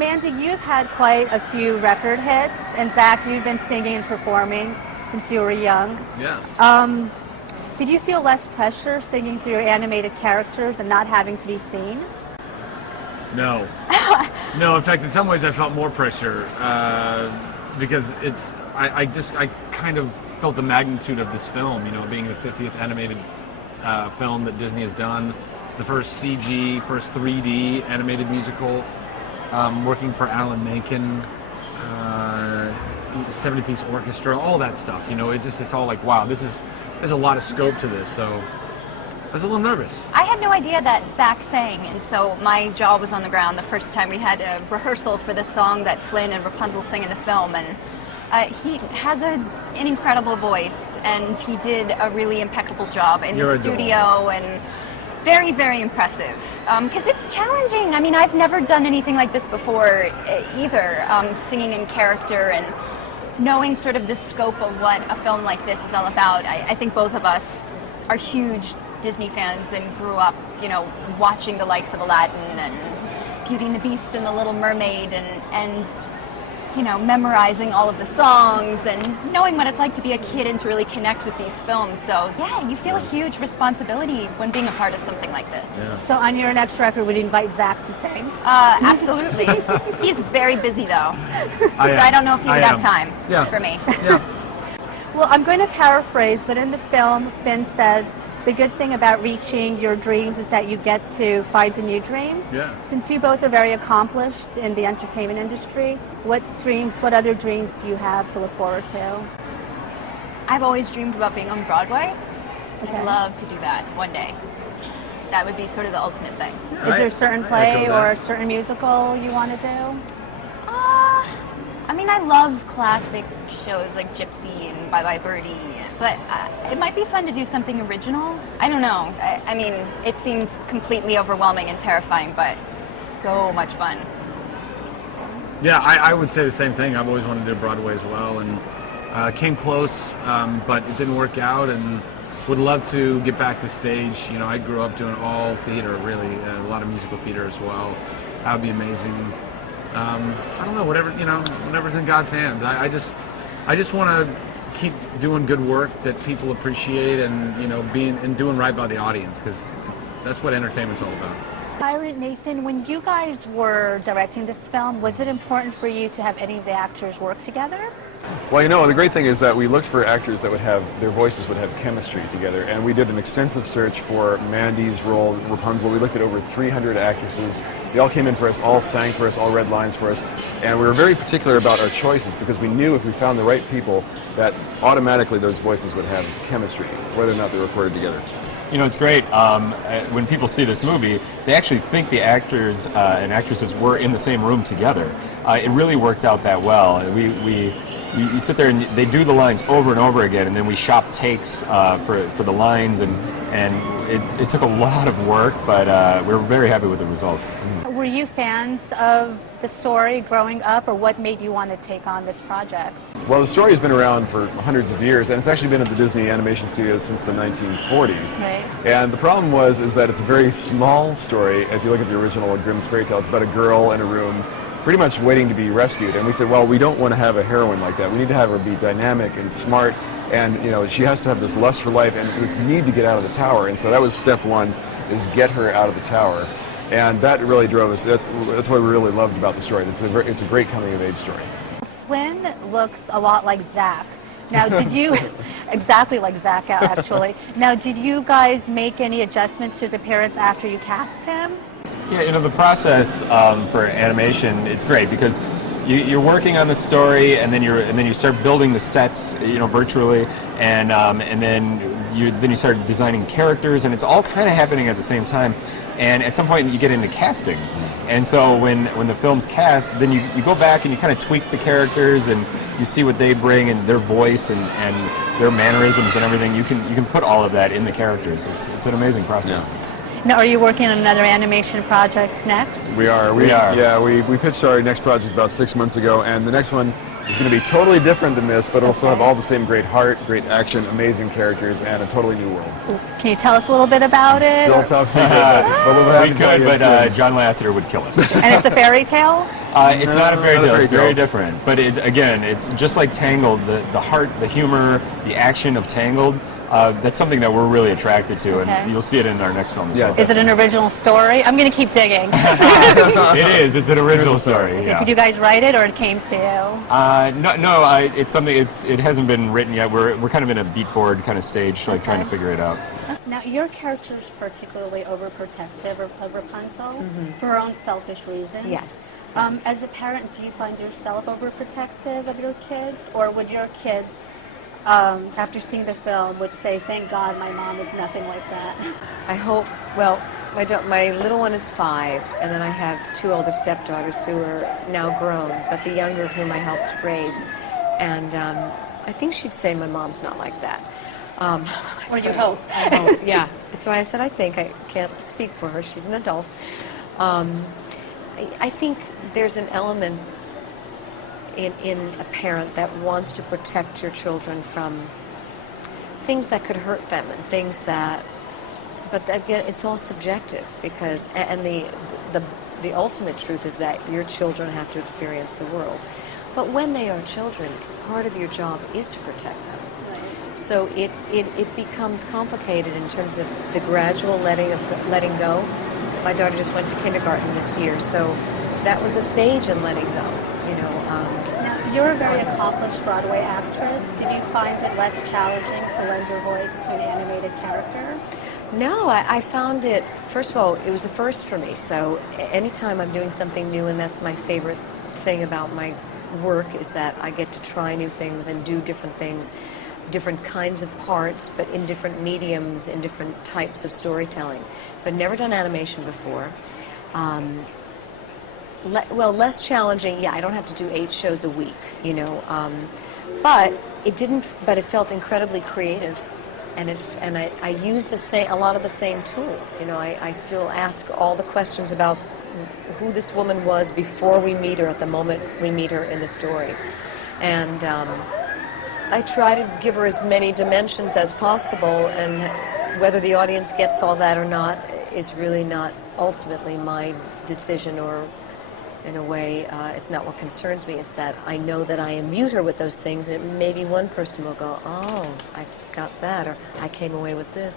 Mandy, you've had quite a few record hits, and Zach, you've been singing and performing since you were young. Yeah. Did you feel less pressure singing through your animated characters and not having to be seen? No. No, in fact, in some ways I felt more pressure because I kind of felt the magnitude of this film, you know, being the 50th animated film that Disney has done, the first CG, first 3D animated musical, working for Alan Menken, 70-piece orchestra, all that stuff, you know, it's all like, wow, there's a lot of scope to this, so I was a little nervous. I had no idea that Zach sang, and so my jaw was on the ground the first time we had a rehearsal for the song that Flynn and Rapunzel sing in the film, and he has an incredible voice, and he did a really impeccable job in the studio, and very, very impressive. Because it's challenging. I mean, I've never done anything like this before either, singing in character and knowing sort of the scope of what a film like this is all about. I think both of us are huge Disney fans and grew up, you know, watching the likes of Aladdin and Beauty and the Beast and The Little Mermaid and you know, memorizing all of the songs and knowing what it's like to be a kid and to really connect with these films. So, yeah, you feel a huge responsibility when being a part of something like this. Yeah. So on your next record, would you invite Zach to sing? Absolutely. He's very busy, though. I don't know if he would have time for me. Yeah. Well, I'm going to paraphrase, but in the film, Finn says, the good thing about reaching your dreams is that you get to find a new dream. Yeah. Since you both are very accomplished in the entertainment industry, what other dreams do you have to look forward to? I've always dreamed about being on Broadway. Okay. I'd love to do that one day. That would be sort of the ultimate thing. Is there a certain play or a certain musical you want to do? I mean, I love classic shows like Gypsy and Bye Bye Birdie, but it might be fun to do something original. I don't know. I mean, it seems completely overwhelming and terrifying, but so much fun. Yeah, I would say the same thing. I've always wanted to do Broadway as well, and came close, but it didn't work out, and would love to get back to stage. You know, I grew up doing all theater, really, a lot of musical theater as well. That would be amazing. I don't know, whatever's in God's hands. I just want to keep doing good work that people appreciate, and you know, doing right by the audience, because that's what entertainment's all about. Byron, Nathan, when you guys were directing this film, was it important for you to have any of the actors work together? Well, you know, the great thing is that we looked for actors that would have, their voices would have chemistry together, and we did an extensive search for Mandy's role, Rapunzel. We looked at over 300 actresses. They all came in for us, all sang for us, all read lines for us, and we were very particular about our choices because we knew if we found the right people that automatically those voices would have chemistry, whether or not they were recorded together. You know, it's great. When people see this movie, they actually think the actors and actresses were in the same room together. It really worked out that well. You sit there and they do the lines over and over again, and then we shop takes for the lines, and it took a lot of work, but we were very happy with the results. Were you fans of the story growing up, or what made you want to take on this project? Well, the story has been around for hundreds of years, and it's actually been at the Disney Animation Studios since the 1940s. Right. And the problem is that it's a very small story. If you look at the original Grimm's fairy tale, it's about a girl in a room pretty much waiting to be rescued. And we said, well, we don't want to have a heroine like that. We need to have her be dynamic and smart, and you know, she has to have this lust for life and this need to get out of the tower. And so that was step one, is get her out of the tower. And that really drove us. That's what we really loved about the story. It's a great coming-of-age story. Flynn looks a lot like Zach. Now, did you, exactly like Zach, actually. Now, did you guys make any adjustments to his appearance after you cast him? Yeah, you know, the process for animation, it's great because you're working on the story, and then you start building the sets, you know, virtually, and then you start designing characters, and it's all kind of happening at the same time. And at some point you get into casting, and so when the film's cast, then you go back and you kind of tweak the characters, and you see what they bring and their voice and their mannerisms and everything. You can put all of that in the characters. It's an amazing process. Yeah. Now, are you working on another animation project next? We are. We are. Yeah, we pitched our next project about 6 months ago, and the next one is going to be totally different than this, but it'll still have all the same great heart, great action, amazing characters, and a totally new world. Can you tell us a little bit about it? Still top secret, but we'll have We to tell could, you but soon. John Lasseter would kill us. And it's a fairy tale? It's not a fairy not a tale. fairy It's very tale. different. But again, it's just like Tangled. The heart, the humor, the action of Tangled. That's something that we're really attracted to, Okay. and you'll see it in our next film as Yeah. well. Is it an original story? I'm going to keep digging. It is. It's an original story. Yeah. Did you guys write it, or it came to you? No. It's something. It hasn't been written yet. We're kind of in a beat board kind of stage, like trying to figure it out. Now, your character is particularly overprotective of Rapunzel for her own selfish reasons. Yes. As a parent, do you find yourself overprotective of your kids, or would your kids, after seeing the film, would say, "Thank God my mom is nothing like that"? I hope, well, my little one is 5, and then I have 2 older stepdaughters who are now grown, but the younger of whom I helped raise. And I think she'd say my mom's not like that. Or you hope. I hope, yeah. That's why I said I think. I can't speak for her. She's an adult. I think there's an element in a parent that wants to protect your children from things that could hurt them and things that, but again, it's all subjective because, and the ultimate truth is that your children have to experience the world. But when they are children, part of your job is to protect them. So it becomes complicated in terms of the gradual letting go. My daughter just went to kindergarten this year, so that was a stage in letting go, you know. Now, you're a very accomplished Broadway actress. Did you find it less challenging to lend your voice to an animated character? No, I found it, first of all, it was the first for me. So anytime I'm doing something new, and that's my favorite thing about my work, is that I get to try new things and do different things, different kinds of parts, but in different mediums, in different types of storytelling. So I'd never done animation before. Well, less challenging, yeah, I don't have to do 8 shows a week, you know, but it felt incredibly creative, and I use a lot of the same tools, you know. I still ask all the questions about who this woman was before we meet her, at the moment we meet her in the story, and I try to give her as many dimensions as possible, and whether the audience gets all that or not is really not ultimately my decision, or in a way, it's not what concerns me. It's that I know that I imbue her with those things, and maybe one person will go, "Oh, I got that," or "I came away with this."